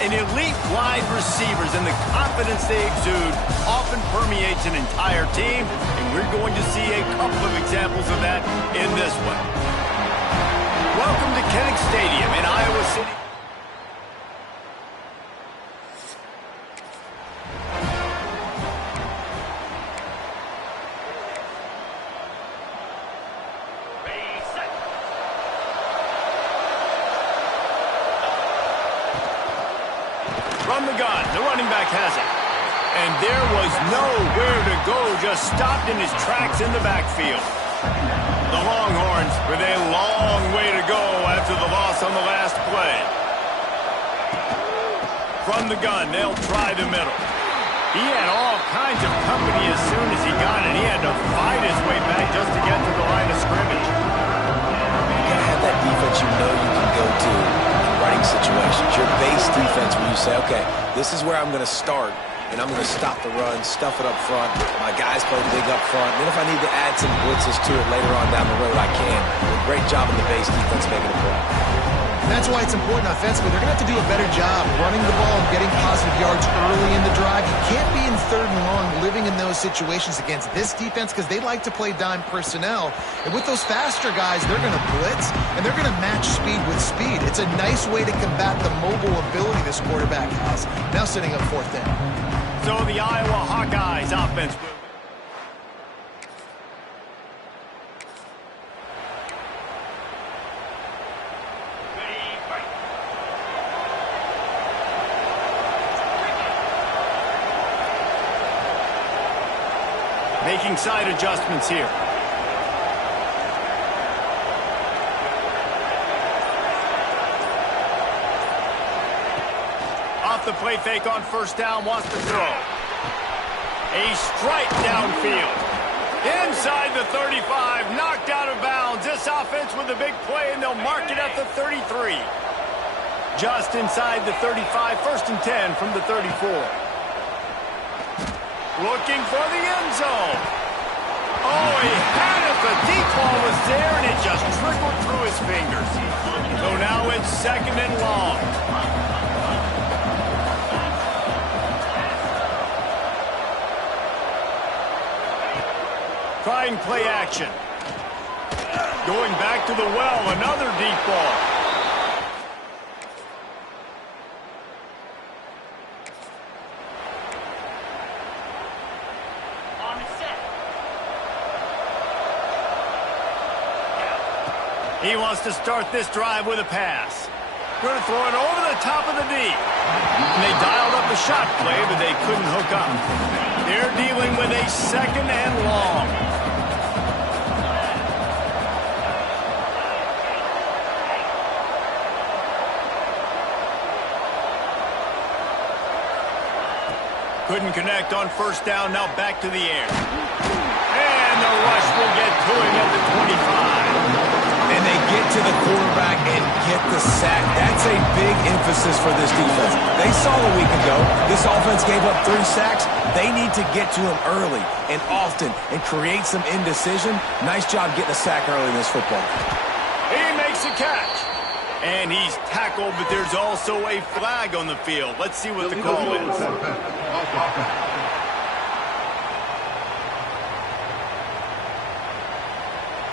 and elite wide receivers, and the confidence they exude often permeates an entire team, and we're going to see a couple of examples of that in this one. Welcome to Kinnick Stadium in Iowa City. From the gun, the running back has it. And there was nowhere to go, just stopped in his tracks in the backfield. The Longhorns with a long way to go after the loss on the last play. From the gun, they'll try the middle. He had all kinds of company as soon as he got it. He had to fight his way back just to get to the line of scrimmage. You gotta have that defense you know you can go to in running situations. Your base defense where you say, okay, this is where I'm going to start, and I'm going to stop the run, stuff it up front. My guys play big up front. Then if I need to add some blitzes to it later on down the road, I can. A great job in the base defense making a play. And that's why it's important offensively. They're going to have to do a better job running the ball and getting positive yards early in the drive. You can't be in third and long living in those situations against this defense because they like to play dime personnel. And with those faster guys, they're going to blitz, and they're going to match speed with speed. It's a nice way to combat the mobile ability this quarterback has. Now setting up fourth down. So the Iowa Hawkeyes offense will... Making side adjustments here. Off the play fake on first down, wants to throw. A strike downfield. Inside the 35, knocked out of bounds. This offense with a big play, and they'll mark it at the 33. Just inside the 35, first and 10 from the 34. Looking for the end zone. Oh, he had it. The deep ball was there, and it just trickled through his fingers. So now it's second and long. Trying play action. Going back to the well, another deep ball. He wants to start this drive with a pass. Going to throw it over the top of the deep. And they dialed up a shot play, but they couldn't hook up. They're dealing with a second and long. Couldn't connect on first down, now back to the air. And the rush will get to him at the 25. And they get to the quarterback and get the sack. That's a big emphasis for this defense. They saw a week ago, this offense gave up 3 sacks. They need to get to him early and often and create some indecision. Nice job getting a sack early in this football. He makes a catch. And he's tackled, but there's also a flag on the field. Let's see what the call is.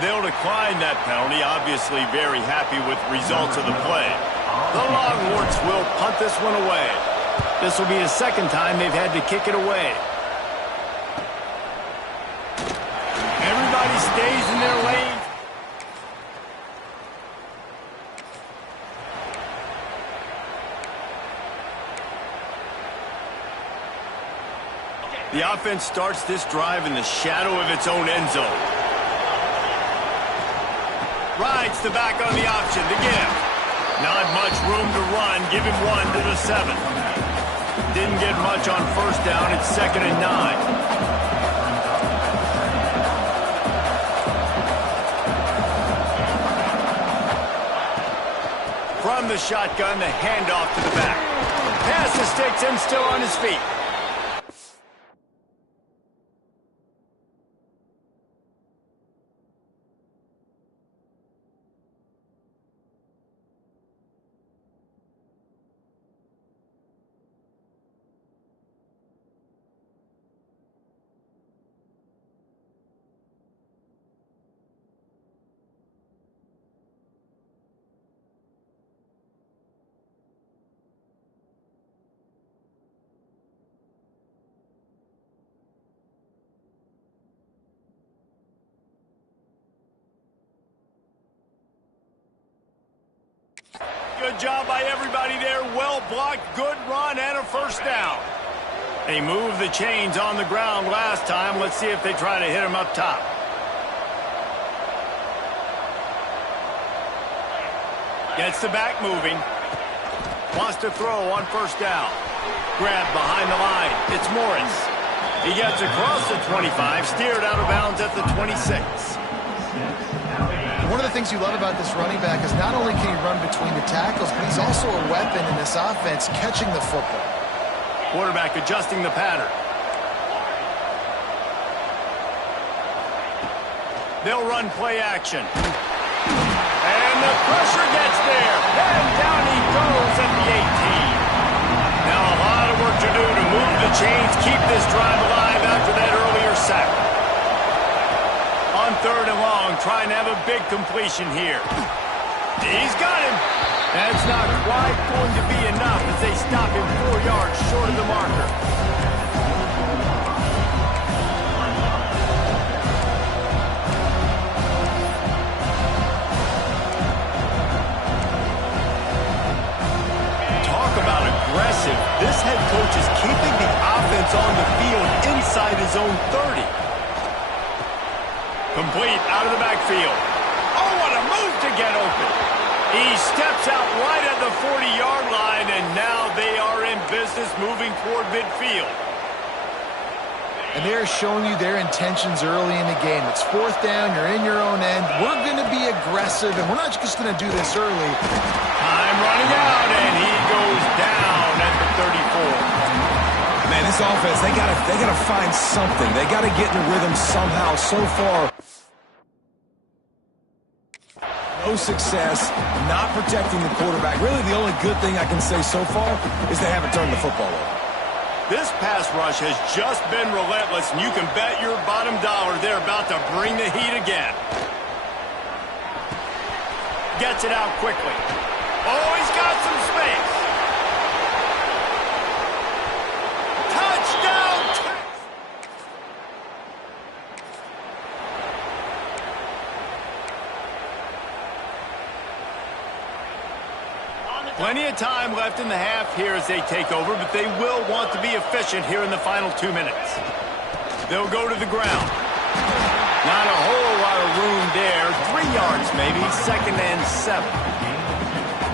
They'll decline that penalty, obviously very happy with results of the play. The Longhorns will punt this one away. This will be the second time they've had to kick it away. Everybody stays in their lane. The offense starts this drive in the shadow of its own end zone. Rides the back on the option to give. Not much room to run. Give him 1 to the 7. Didn't get much on first down. It's second and 9. From the shotgun, the handoff to the back. Pass the sticks and still on his feet. Good job by everybody there. Well blocked, good run, and a first down. They moved the chains on the ground last time. Let's see if they try to hit them up top. Gets the back moving. Wants to throw on first down. Grab behind the line. It's Morris. He gets across the 25, steered out of bounds at the 26. One of the things you love about this running back is not only can he run between the tackles, but he's also a weapon in this offense catching the football. Quarterback adjusting the pattern. They'll run play action. And the pressure gets there. And down he goes at the 18. Now a lot of work to do to move the chains, keep this drive alive after that earlier sack. On third and long, trying to have a big completion here. He's got him. That's not quite going to be enough as they stop him 4 yards short of the marker. Talk about aggressive. This head coach is keeping the offense on the field inside his own 30. Complete out of the backfield. Oh, what a move to get open. He steps out right at the 40-yard line, and now they are in business moving toward midfield. And they're showing you their intentions early in the game. It's fourth down, you're in your own end. We're going to be aggressive, and we're not just going to do this early. Time running out, and he goes down at the 34. Man, this offense, they gotta find something. They gotta get in the rhythm somehow. So far, no success, not protecting the quarterback. Really, the only good thing I can say so far is they haven't turned the football over. This pass rush has just been relentless, and you can bet your bottom dollar they're about to bring the heat again. Gets it out quickly. Oh, he's got some space. Touchdown! Plenty of time left in the half here as they take over, but they will want to be efficient here in the final 2 minutes. They'll go to the ground. Not a whole lot of room there. 3 yards maybe, 2nd and 7.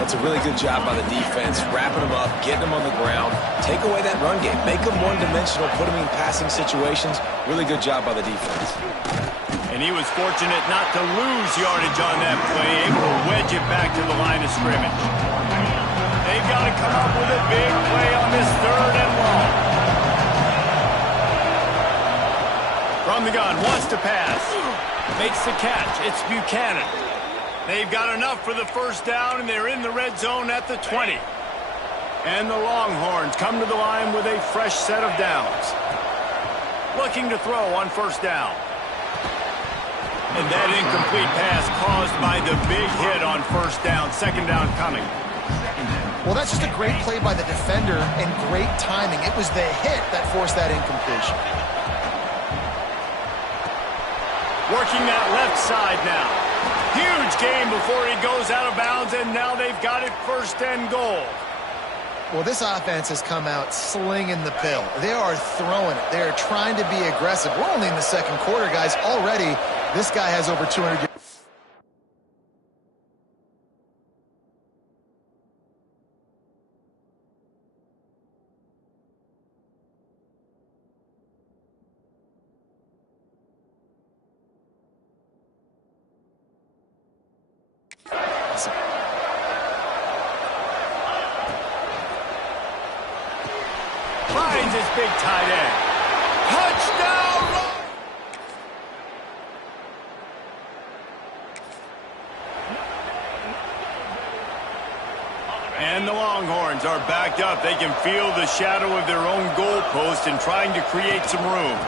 That's a really good job by the defense, wrapping them up, getting them on the ground, take away that run game, make them one-dimensional, put them in passing situations. Really good job by the defense. And he was fortunate not to lose yardage on that play, able to wedge it back to the line of scrimmage. They've got to come up with a big play on this 3rd and long. From the gun, wants to pass. Makes the catch. It's Buchanan. They've got enough for the first down, and they're in the red zone at the 20. And the Longhorns come to the line with a fresh set of downs. Looking to throw on first down. And that incomplete pass caused by the big hit on first down. 2nd down coming. Well, that's just a great play by the defender and great timing. It was the hit that forced that incompletion. Working that left side now. Huge game before he goes out of bounds, and now they've got it 1st and goal. Well, this offense has come out slinging the pill. They are throwing it. They are trying to be aggressive. We're only in the 2nd quarter, guys. Already, this guy has over 200 yards. Finds his big tight end. Touchdown! And the Longhorns are backed up. They can feel the shadow of their own goalpost and trying to create some room.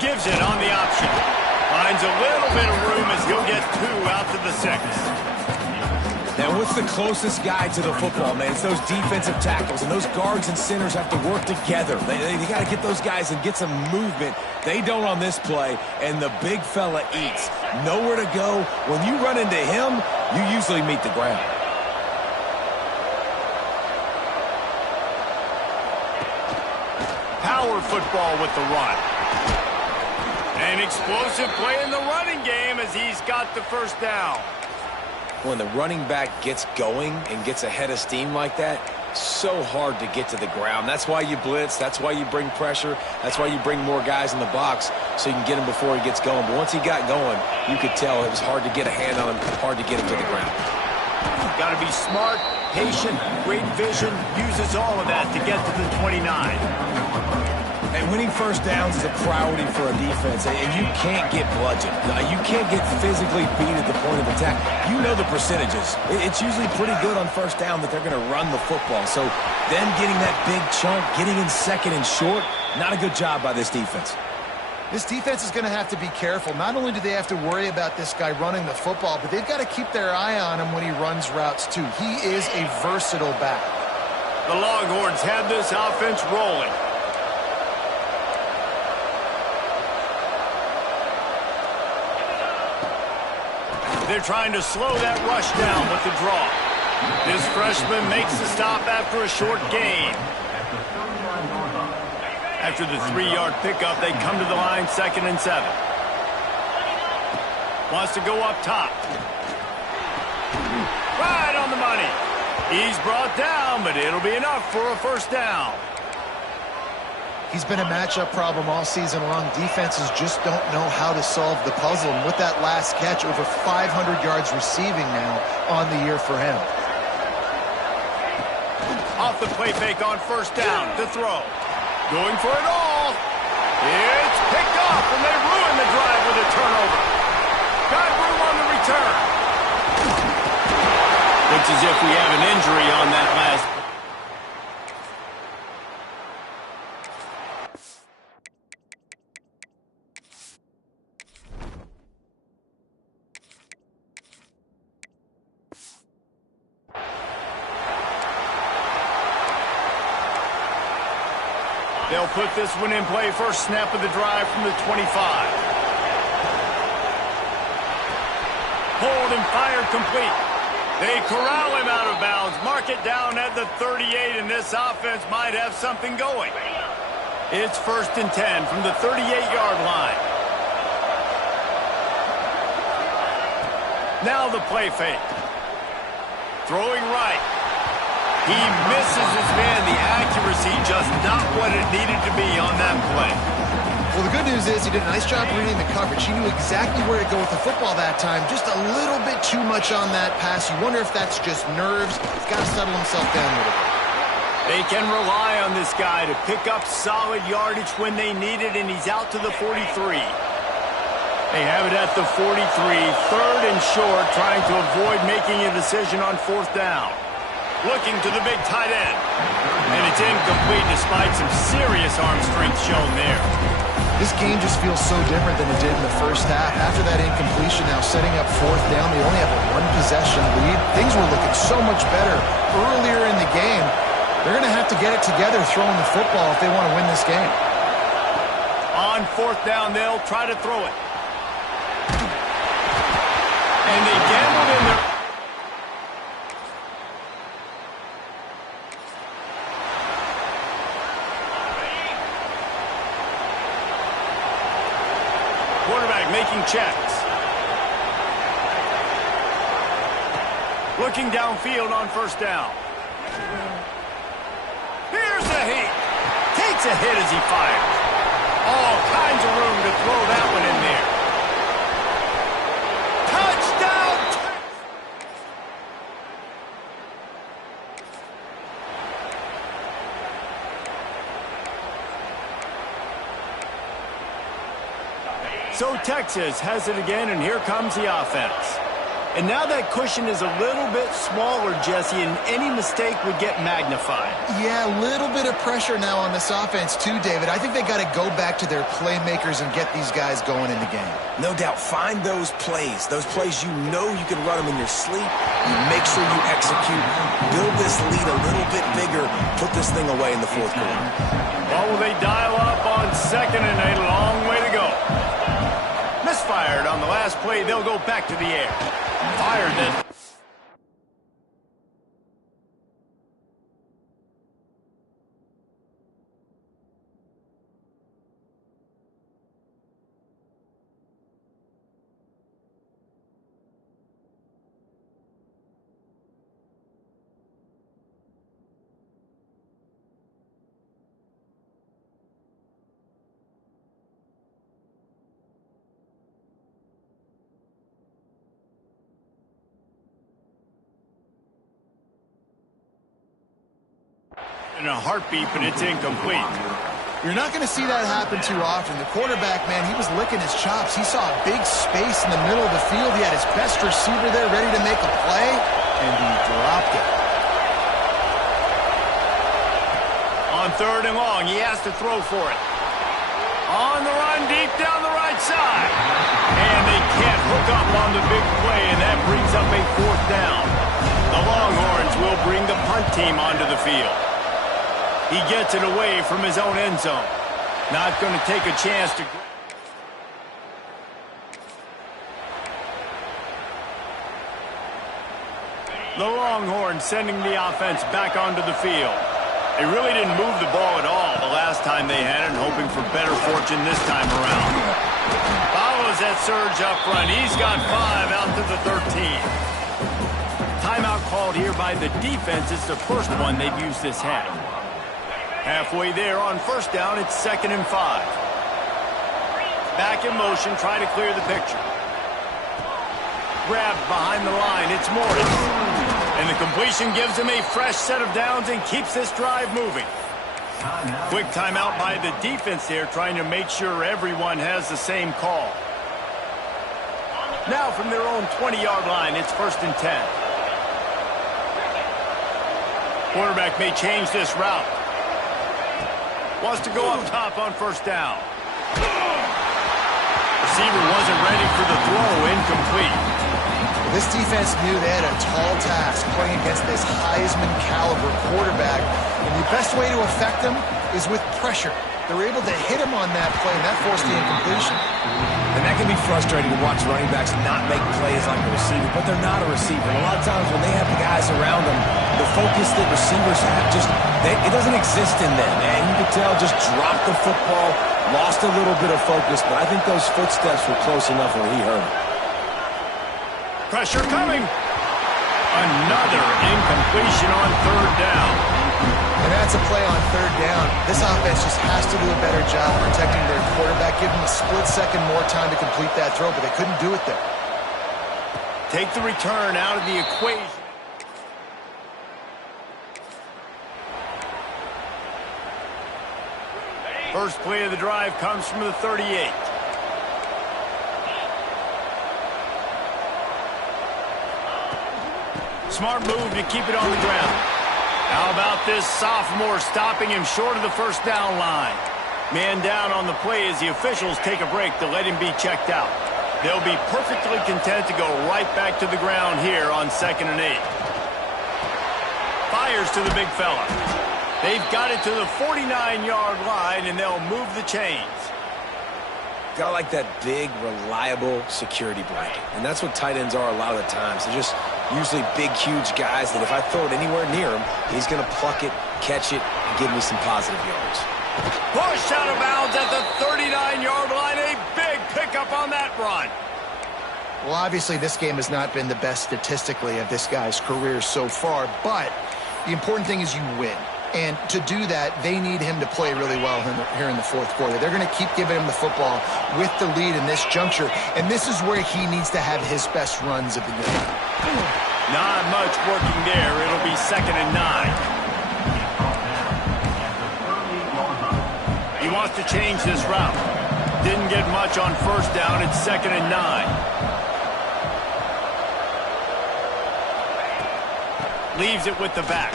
Gives it on the option. Finds a little bit of room as he'll get 2 out to the 6. Now, what's the closest guy to the football, man? It's those defensive tackles, and those guards and centers have to work together. They got to get those guys and get some movement. They don't on this play, and the big fella eats. Nowhere to go. When you run into him, you usually meet the ground. Power football with the run. An explosive play in the running game as he's got the first down. When the running back gets going and gets a head of steam like that, so hard to get to the ground. That's why you blitz. That's why you bring pressure. That's why you bring more guys in the box so you can get him before he gets going. But once he got going, you could tell it was hard to get a hand on him, hard to get him to the ground. Got to be smart, patient, great vision, uses all of that to get to the 29. And winning first downs is a priority for a defense, and you can't get bludgeoned. You can't get physically beat at the point of attack. You know the percentages. It's usually pretty good on first down that they're going to run the football. So then getting that big chunk, getting in second and short, not a good job by this defense. This defense is going to have to be careful. Not only do they have to worry about this guy running the football, but they've got to keep their eye on him when he runs routes too. He is a versatile back. The Longhorns have this offense rolling. They're trying to slow that rush down with the draw. This freshman makes the stop after a short gain. After the 3-yard pickup, they come to the line 2nd and 7. Wants to go up top. Right on the money. He's brought down, but it'll be enough for a first down. He's been a matchup problem all season long. Defenses just don't know how to solve the puzzle. And with that last catch, over 500 yards receiving now on the year for him. Off the play fake on first down to throw. Going for it all. It's picked off, and they ruin the drive with a turnover. Got room on the return. Looks as if we have an injury on that last. They'll put this one in play. First snap of the drive from the 25. Hold and fire complete. They corral him out of bounds. Mark it down at the 38, and this offense might have something going. It's 1st and 10 from the 38-yard line. Now the play fake. Throwing right. He misses his man. The accuracy just not what it needed to be on that play. Well, the good news is he did a nice job reading the coverage. He knew exactly where to go with the football that time. Just a little bit too much on that pass. You wonder if that's just nerves. He's got to settle himself down a little bit. They can rely on this guy to pick up solid yardage when they need it, and he's out to the 43. They have it at the 43, 3rd and short, trying to avoid making a decision on 4th down. Looking to the big tight end. And it's incomplete despite some serious arm strength shown there. This game just feels so different than it did in the first half. After that incompletion, now setting up 4th down, they only have a 1-possession lead. Things were looking so much better earlier in the game. They're going to have to get it together throwing the football if they want to win this game. On 4th down, they'll try to throw it. And they gambled in there. Quarterback making checks. Looking downfield on 1st down. Here's the heat. Takes a hit as he fires. All kinds of room to throw that one in there. Touchdown! So Texas has it again, and here comes the offense. And now that cushion is a little bit smaller, Jesse, and any mistake would get magnified. Yeah, a little bit of pressure now on this offense too, David. I think they got to go back to their playmakers and get these guys going in the game. No doubt, find those plays you know you can run them in your sleep. You make sure you execute, build this lead a little bit bigger, put this thing away in the 4th quarter. Well, will they dial up on 2nd and a long way to go? Misfired on the last play. They'll go back to the air. Fired then. In a heartbeat, but it's incomplete. You're not going to see that happen too often. The quarterback, man, he was licking his chops. He saw a big space in the middle of the field. He had his best receiver there ready to make a play, and he dropped it. On 3rd and long, he has to throw for it. On the run, deep down the right side. And they can't hook up on the big play, and that brings up a 4th down. The Longhorns will bring the punt team onto the field. He gets it away from his own end zone. Not going to take a chance to... The Longhorns sending the offense back onto the field. They really didn't move the ball at all the last time they had it, hoping for better fortune this time around. Follows that surge up front. He's got 5 out to the 13. Timeout called here by the defense. It's the first one they've used this half. Halfway there on 1st down, it's 2nd and 5. Back in motion, trying to clear the picture. Grabbed behind the line, it's Morris. And the completion gives him a fresh set of downs and keeps this drive moving. Quick timeout by the defense there, trying to make sure everyone has the same call. Now from their own 20-yard line, it's 1st and 10. Quarterback may change this route. Wants to go up top on 1st down. Receiver wasn't ready for the throw, incomplete. This defense knew they had a tall task playing against this Heisman caliber quarterback, and the best way to affect him is with pressure. They're able to hit him on that play, and that forced the incompletion. And that can be frustrating to watch running backs not make plays like a receiver, but they're not a receiver. And a lot of times when they have the guys around them, the focus that receivers have it doesn't exist in them, man. You could tell just dropped the football, lost a little bit of focus, but I think those footsteps were close enough where he heard it. Pressure coming. Another incompletion on 3rd down. And that's a play on 3rd down. This offense just has to do a better job protecting their quarterback, give them a split second more time to complete that throw, but they couldn't do it there. Take the return out of the equation. First play of the drive comes from the 38. Smart move to keep it on the ground. How about this sophomore stopping him short of the 1st down line? Man down on the play as the officials take a break to let him be checked out. They'll be perfectly content to go right back to the ground here on 2nd and 8. Fires to the big fella. They've got it to the 49-yard line, and they'll move the chains. Gotta like that big, reliable security blanket. And that's what tight ends are a lot of the times. They're just usually big, huge guys that if I throw it anywhere near him, he's going to pluck it, catch it, and give me some positive yards. Pushed out of bounds at the 39-yard line. A big pickup on that run. Well, obviously, this game has not been the best statistically of this guy's career so far, but the important thing is you win. And to do that, they need him to play really well here in the 4th quarter. They're going to keep giving him the football with the lead in this juncture, and this is where he needs to have his best runs of the game. Not much working there. It'll be 2nd and 9. He wants to change this route. Didn't get much on 1st down. It's 2nd and 9. Leaves it with the back.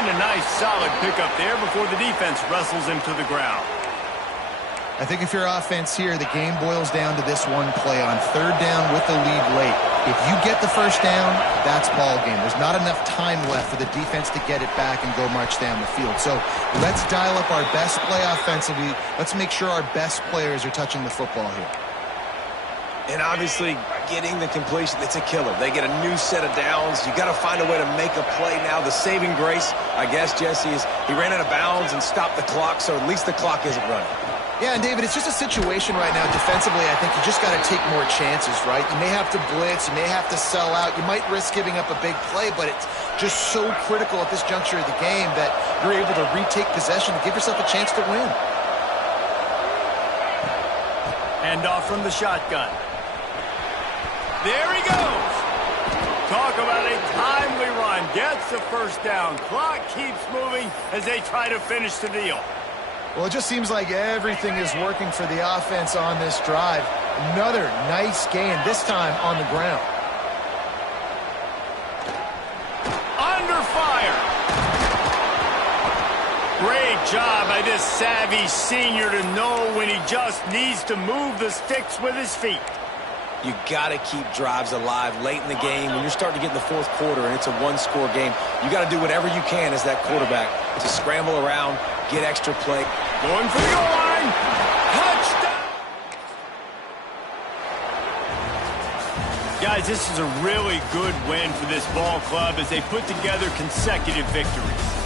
And a nice solid pickup there before the defense wrestles him to the ground. I think if you're offense here, the game boils down to this one play on 3rd down with the lead late. If you get the 1st down, that's ball game. There's not enough time left for the defense to get it back and go march down the field. So let's dial up our best play offensively. Let's make sure our best players are touching the football here. And obviously, getting the completion, it's a killer. They get a new set of downs. You got to find a way to make a play now. The saving grace, I guess, Jesse, is he ran out of bounds and stopped the clock, so at least the clock isn't running. Yeah, and David, it's just a situation right now defensively. I think you just got to take more chances, right? You may have to blitz. You may have to sell out. You might risk giving up a big play, but it's just so critical at this juncture of the game that you're able to retake possession and give yourself a chance to win. Hand off from the shotgun. There he goes. Talk about a timely run. Gets the first down. Clock keeps moving as they try to finish the deal. Well, it just seems like everything is working for the offense on this drive. Another nice gain, this time on the ground. Under fire. Great job by this savvy senior to know when he just needs to move the sticks with his feet. You got to keep drives alive late in the game. When you're starting to get in the fourth quarter and it's a one-score game, you got to do whatever you can as that quarterback to scramble around, get extra play. Going for the goal line. Touchdown. Guys, this is a really good win for this ball club as they put together consecutive victories.